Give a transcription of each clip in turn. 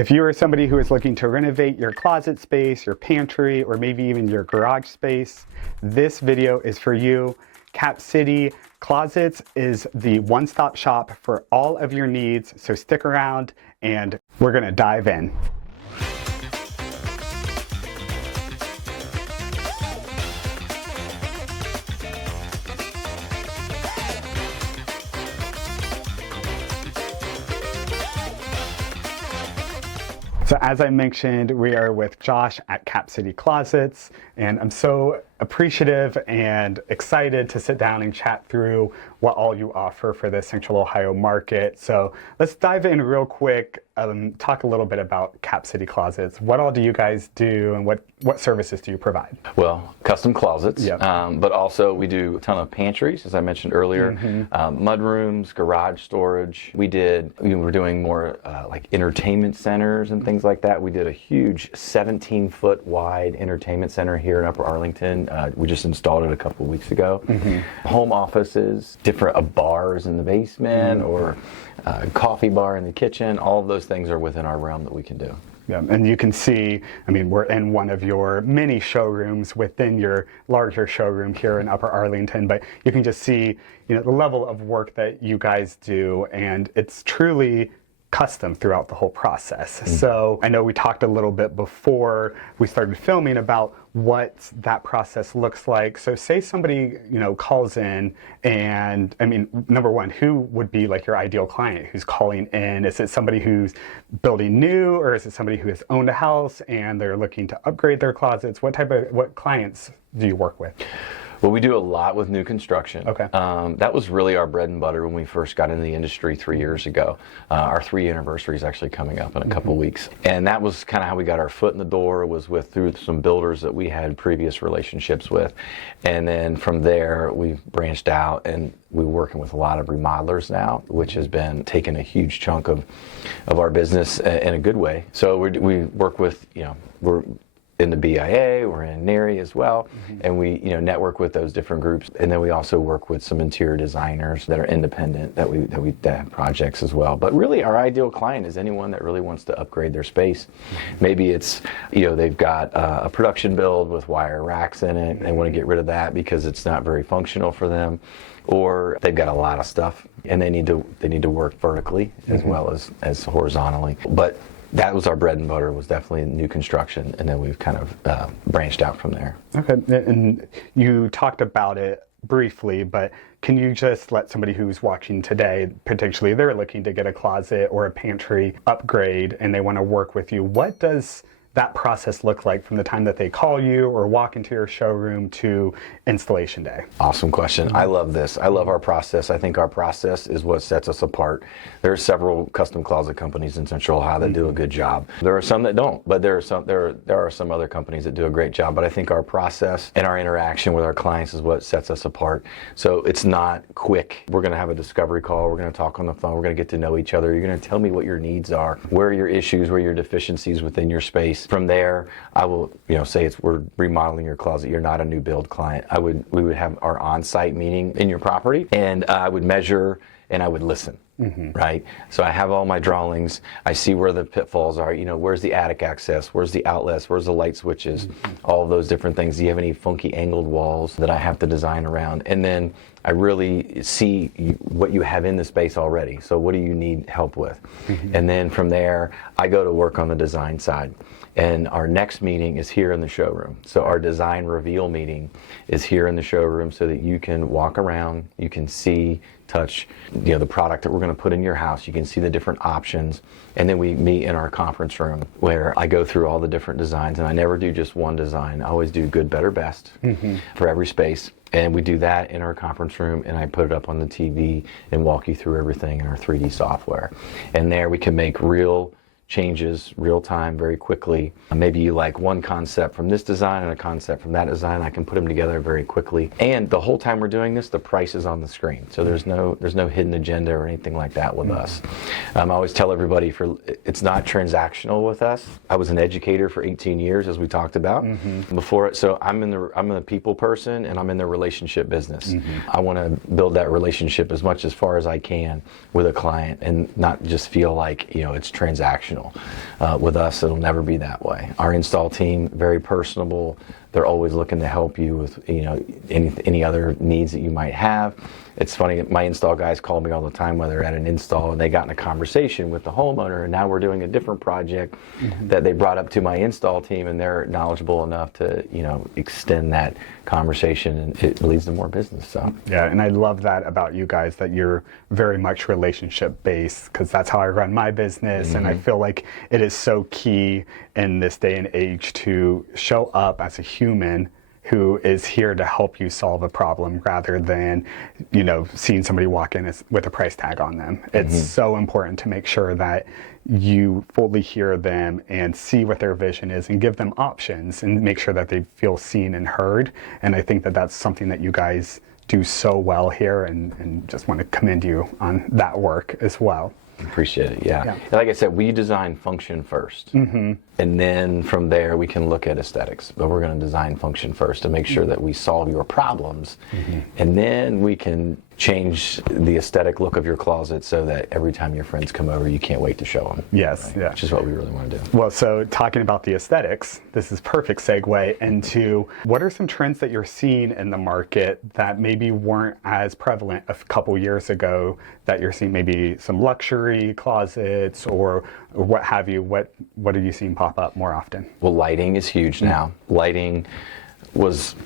If you are somebody who is looking to renovate your closet space, your pantry, or maybe even your garage space, this video is for you. Cap City Closets is the one-stop shop for all of your needs, so stick around and we're gonna dive in. So as I mentioned, we are with Josh at Cap City Closets, and I'm so appreciative and excited to sit down and chat through what all you offer for the Central Ohio market. So let's dive in real quick, talk a little bit about Cap City Closets. What all do you guys do, and what services do you provide? Well, custom closets, Yep. But also we do a ton of pantries, as I mentioned earlier, mudrooms, garage storage. We're doing more like entertainment centers and things like that. We did a huge 17-foot wide entertainment center here in Upper Arlington. We just installed it a couple of weeks ago. Home offices, different bars in the basement, or coffee bar in the kitchen. All of those things are within our realm that we can do. Yeah, and you can see, I mean, we're in one of your mini showrooms within your larger showroom here in Upper Arlington, but you can just see, the level of work that you guys do, and it's truly custom throughout the whole process. So I know we talked a little bit before we started filming about what that process looks like. So say somebody, calls in, and I mean, number one, who would be like your ideal client who's calling in? Is it somebody who's building new, or is it somebody who has owned a house and they're looking to upgrade their closets? What clients do you work with? Well, we do a lot with new construction. Okay. That was really our bread and butter when we first got into the industry 3 years ago. Our 3 anniversary is actually coming up in a couple weeks. And that was kind of how we got our foot in the door, was through some builders that we had previous relationships with. And then from there, we've branched out, and we're working with a lot of remodelers now, which has been taking a huge chunk of our business in a good way. So we work with, we're in the BIA, we're in NARI as well, and we network with those different groups. And then we also work with some interior designers that are independent that have projects as well. But really, our ideal client is anyone that really wants to upgrade their space. Maybe it's they've got a production build with wire racks in it, and they want to get rid of that because it's not very functional for them, or they've got a lot of stuff and they need to work vertically as well as horizontally. But that was our bread and butter, was definitely new construction, and then we've kind of branched out from there. Okay, and you talked about it briefly, but can you just let somebody who's watching today, potentially they're looking to get a closet or a pantry upgrade and they want to work with you, what does that process look like from the time that they call you or walk into your showroom to installation day? Awesome question. I love this. I love our process. I think our process is what sets us apart. There are several custom closet companies in Central Ohio that do a good job. There are some that don't, but there are some other companies that do a great job. But I think our process and our interaction with our clients is what sets us apart. So it's not quick. We're going to have a discovery call. We're going to talk on the phone. We're going to get to know each other. You're going to tell me what your needs are, where are your issues, where are your deficiencies within your space. From there, I will, say we're remodeling your closet. You're not a new build client. We would have our on-site meeting in your property, and I would measure and I would listen. Right? So I have all my drawings. I see where the pitfalls are. Where's the attic access? Where's the outlets? Where's the light switches? All of those different things. Do you have any funky angled walls that I have to design around? And then I really see what you have in the space already. So what do you need help with? And then from there, I go to work on the design side. And our next meeting is here in the showroom. So our design reveal meeting is here in the showroom so that you can walk around, you can see, touch, the product that we're going to put in your house. You can see the different options. And then we meet in our conference room where I go through all the different designs. And I never do just one design. I always do good, better, best for every space. And we do that in our conference room, and I put it up on the TV and walk you through everything in our 3D software. And there we can make real changes real time, very quickly. Maybe you like one concept from this design and a concept from that design. I can put them together very quickly. And the whole time we're doing this, the price is on the screen. So there's no hidden agenda or anything like that with us. I always tell everybody it's not transactional with us. I was an educator for 18 years, as we talked about before it. So I'm a people person, and I'm in the relationship business. I want to build that relationship as far as I can with a client, and not just feel like it's transactional. deal. With us, it'll never be that way. Our install team, very personable. They're always looking to help you with any other needs that you might have. It's funny, my install guys call me all the time when they're at an install and they got in a conversation with the homeowner, and now we're doing a different project that they brought up to my install team, and they're knowledgeable enough to extend that conversation, and it leads to more business. So yeah, and I love that about you guys, that you're very much relationship based, because that's how I run my business. And I feel like it is so key in this day and age to show up as a human who is here to help you solve a problem, rather than, seeing somebody walk in with a price tag on them. It's so important to make sure that you fully hear them and see what their vision is and give them options and make sure that they feel seen and heard. And I think that that's something that you guys do so well here, and just want to commend you on that work as well. Appreciate it. Yeah. Like I said, we design function first, and then from there we can look at aesthetics. But we're going to design function first to make sure that we solve your problems, and then we can change the aesthetic look of your closet so that every time your friends come over, you can't wait to show them. Yes, right? yeah. Which is what we really want to do. Well, so talking about the aesthetics, this is perfect segue into what are some trends that you're seeing in the market that maybe weren't as prevalent a couple years ago, that you're seeing, maybe some luxury closets or what have you. What are you seeing pop up more often? Well, lighting is huge now. Lighting was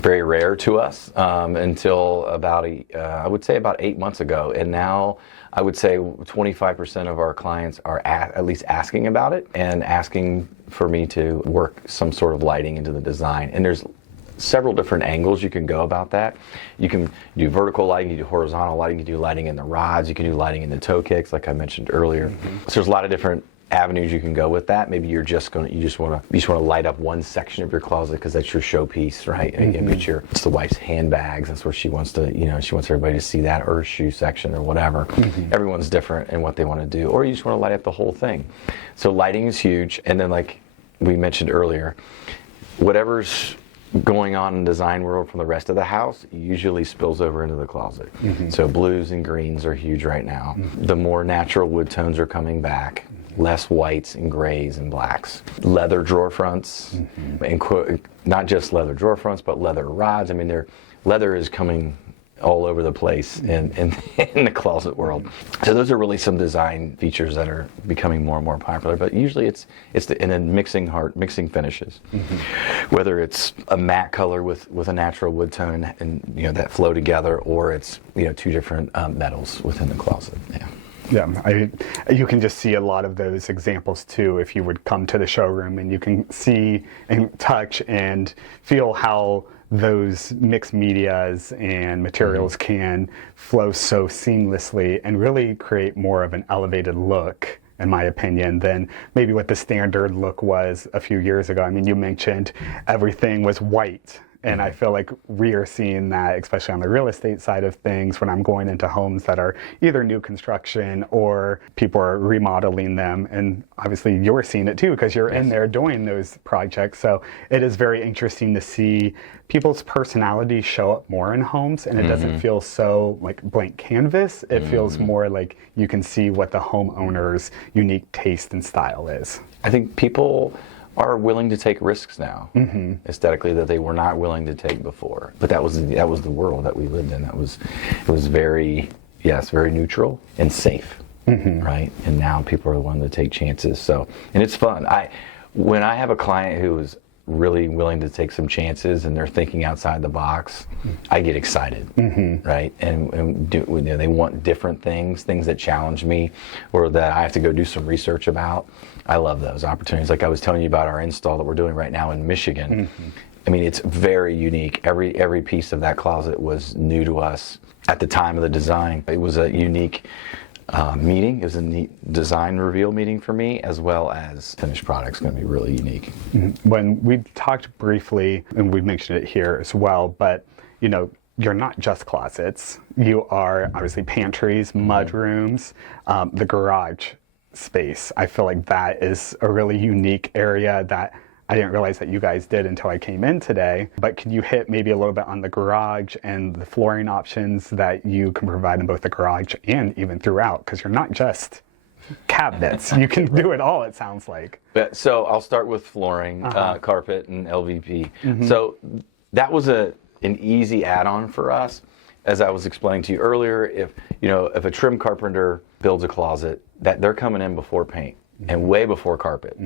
very rare to us until about I would say about 8 months ago, and now I would say 25% of our clients are at least asking about it and asking for me to work some sort of lighting into the design. And there's several different angles you can go about that. You can do vertical lighting, you do horizontal lighting, you do lighting in the rods, you can do lighting in the toe kicks, like I mentioned earlier. So there's a lot of different avenues you can go with that. Maybe you just want to light up one section of your closet because that's your showpiece, right? It's the wife's handbags. That's where she wants to, she wants everybody to see that, or her shoe section or whatever. Everyone's different in what they want to do, or you just want to light up the whole thing. So lighting is huge, and then like we mentioned earlier, whatever's going on in design world from the rest of the house usually spills over into the closet. So blues and greens are huge right now. The more natural wood tones are coming back. Less whites and grays and blacks. Leather drawer fronts, and not just leather drawer fronts, but leather rods. I mean, leather is coming all over the place in the closet world. So those are really some design features that are becoming more and more popular. But usually it's and then mixing finishes. Whether it's a matte color with a natural wood tone and that flow together, or it's two different metals within the closet. Yeah. Yeah, you can just see a lot of those examples too if you would come to the showroom, and you can see and touch and feel how those mixed medias and materials can flow so seamlessly and really create more of an elevated look, in my opinion, than maybe what the standard look was a few years ago. I mean, you mentioned everything was white. And I feel like we are seeing that, especially on the real estate side of things, when I'm going into homes that are either new construction or people are remodeling them. And obviously you're seeing it too, because you're in there doing those projects. So it is very interesting to see people's personalities show up more in homes, and it doesn't feel so like blank canvas. It feels more like you can see what the homeowner's unique taste and style is. I think people are willing to take risks now, aesthetically, that they were not willing to take before. But that was the world that we lived in. It was very neutral and safe, right? And now people are willing to take chances. So, and it's fun. When I have a client who is really willing to take some chances and they're thinking outside the box, I get excited, right? And they want different things that challenge me, or that I have to go do some research about. I love those opportunities. Like I was telling you about our install that we're doing right now in Michigan. I mean, it's very unique. Every piece of that closet was new to us at the time of the design. It was a unique meeting. It was a neat design reveal meeting for me, as well as finished product's going to be really unique. When we talked briefly, and we mentioned it here as well, but you're not just closets. You are obviously pantries, mudrooms, the garage space. I feel like that is a really unique area that I didn't realize that you guys did until I came in today. But can you hit maybe a little bit on the garage and the flooring options that you can provide in both the garage and even throughout? Because you're not just cabinets. You can do it all, it sounds like. But, so I'll start with flooring, carpet, and LVP. So that was an easy add-on for us. As I was explaining to you earlier, if a trim carpenter builds a closet, that they're coming in before paint and way before carpet.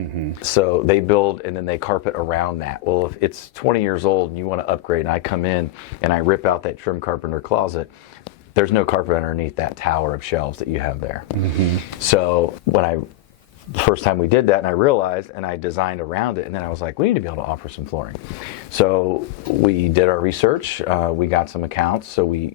So they build and then they carpet around that. Well, if it's 20 years old and you want to upgrade, and I come in and I rip out that trim carpenter closet, there's no carpet underneath that tower of shelves that you have there. So the first time we did that, and I realized, and I designed around it, and then I was like, we need to be able to offer some flooring. So we did our research. We got some accounts, so we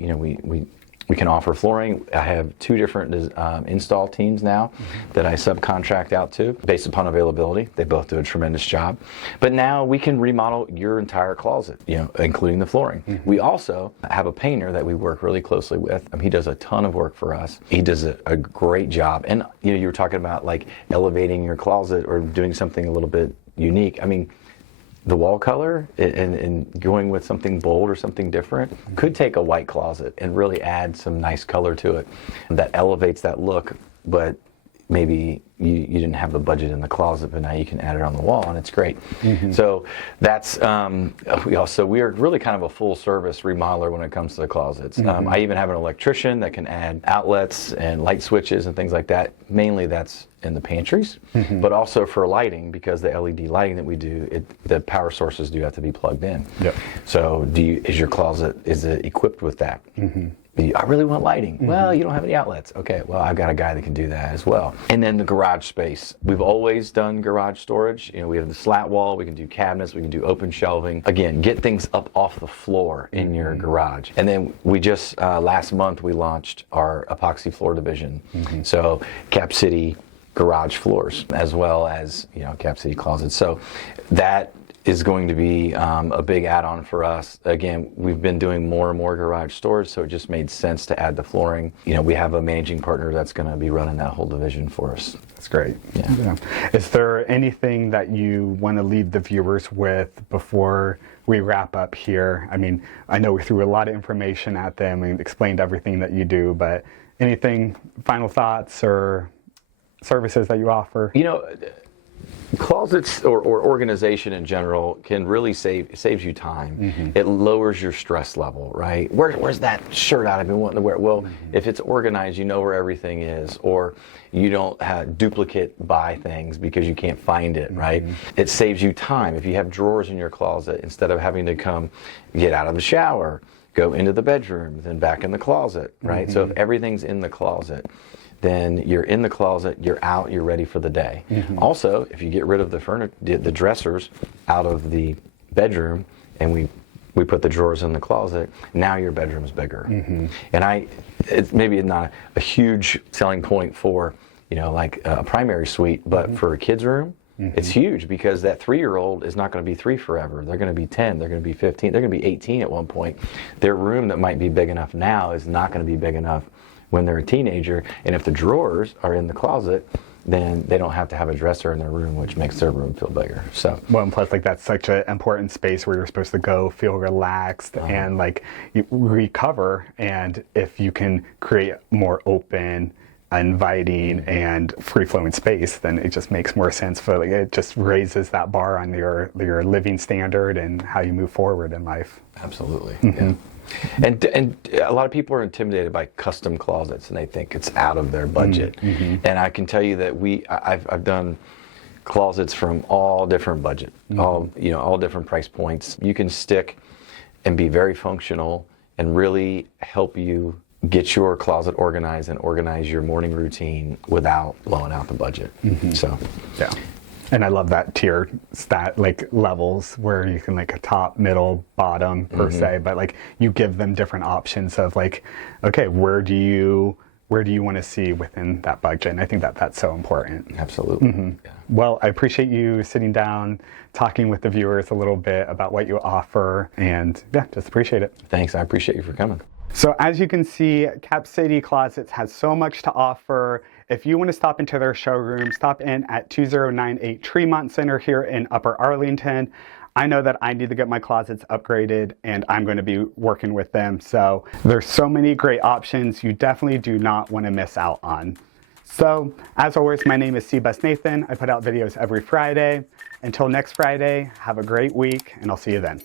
can offer flooring. I have 2 different install teams now that I subcontract out to based upon availability. They both do a tremendous job. But now we can remodel your entire closet, including the flooring. We also have a painter that we work really closely with. He does a ton of work for us. He does a great job. And you were talking about like elevating your closet or doing something a little bit unique. I mean, the wall color and going with something bold or something different could take a white closet and really add some nice color to it that elevates that look, but maybe you didn't have the budget in the closet, but now you can add it on the wall and it's great. So that's we are really kind of a full service remodeler when it comes to the closets. I even have an electrician that can add outlets and light switches and things like that. Mainly that's in the pantries, but also for lighting, because the LED lighting that we do, the power sources do have to be plugged in. So is your closet, is it equipped with that? I really want lighting. Well, you don't have any outlets. Okay, well, I've got a guy that can do that as well. And then the garage space. We've always done garage storage. We have the slat wall, we can do cabinets, we can do open shelving. Again, get things up off the floor in your garage. And then we just, last month, we launched our epoxy floor division. So Cap City garage floors, as well as, Cap City closets. So that is going to be a big add-on for us. Again, we've been doing more and more garage storage, so it just made sense to add the flooring. We have a managing partner that's going to be running that whole division for us. That's great. Yeah. Is there anything that you want to leave the viewers with before we wrap up here? I mean, I know we threw a lot of information at them and explained everything that you do, but anything, final thoughts or services that you offer? Closets or organization in general can really saves you time. It lowers your stress level, right? Where's that shirt out I've been wanting to wear? Well, if it's organized, you know where everything is, or you don't duplicate buy things because you can't find it, right? It saves you time. If you have drawers in your closet, instead of having to come get out of the shower, go into the bedroom, then back in the closet, right? So if everything's in the closet, then you're in the closet, you're out, you're ready for the day. Also, if you get rid of the dressers out of the bedroom, and we put the drawers in the closet, now your bedroom's bigger. And it's maybe not a huge selling point for, like a primary suite, but for a kid's room, it's huge, because that 3-year-old is not going to be 3 forever. They're going to be 10, they're going to be 15, they're going to be 18 at one point. Their room that might be big enough now is not going to be big enough when they're a teenager. And if the drawers are in the closet, then they don't have to have a dresser in their room, which makes their room feel bigger. So, well, and plus, like, that's such an important space where you're supposed to go feel relaxed and like you recover. And if you can create more open, inviting, and free-flowing space, then it just makes more sense for, like, it just raises that bar on your living standard and how you move forward in life. Absolutely. Yeah. And a lot of people are intimidated by custom closets, and they think it's out of their budget. And I can tell you that I've done closets from all different budget, all different price points. You can stick and be very functional and really help you get your closet organized and organize your morning routine without blowing out the budget. So, yeah. And I love that tier levels where you can, like, a top, middle, bottom per se, but like you give them different options of, like, okay, where do you want to see within that budget? And I think that's so important. Absolutely. Yeah. Well, I appreciate you sitting down, talking with the viewers a little bit about what you offer, and yeah, just appreciate it. Thanks. I appreciate you for coming. So as you can see, Cap City Closets has so much to offer. If you want to stop into their showroom, stop in at 2098 Tremont Center here in Upper Arlington. I know that I need to get my closets upgraded, and I'm going to be working with them. So there's so many great options you definitely do not want to miss out on. So, as always, my name is C-Bus Nathan. I put out videos every Friday. Until next Friday, have a great week, and I'll see you then.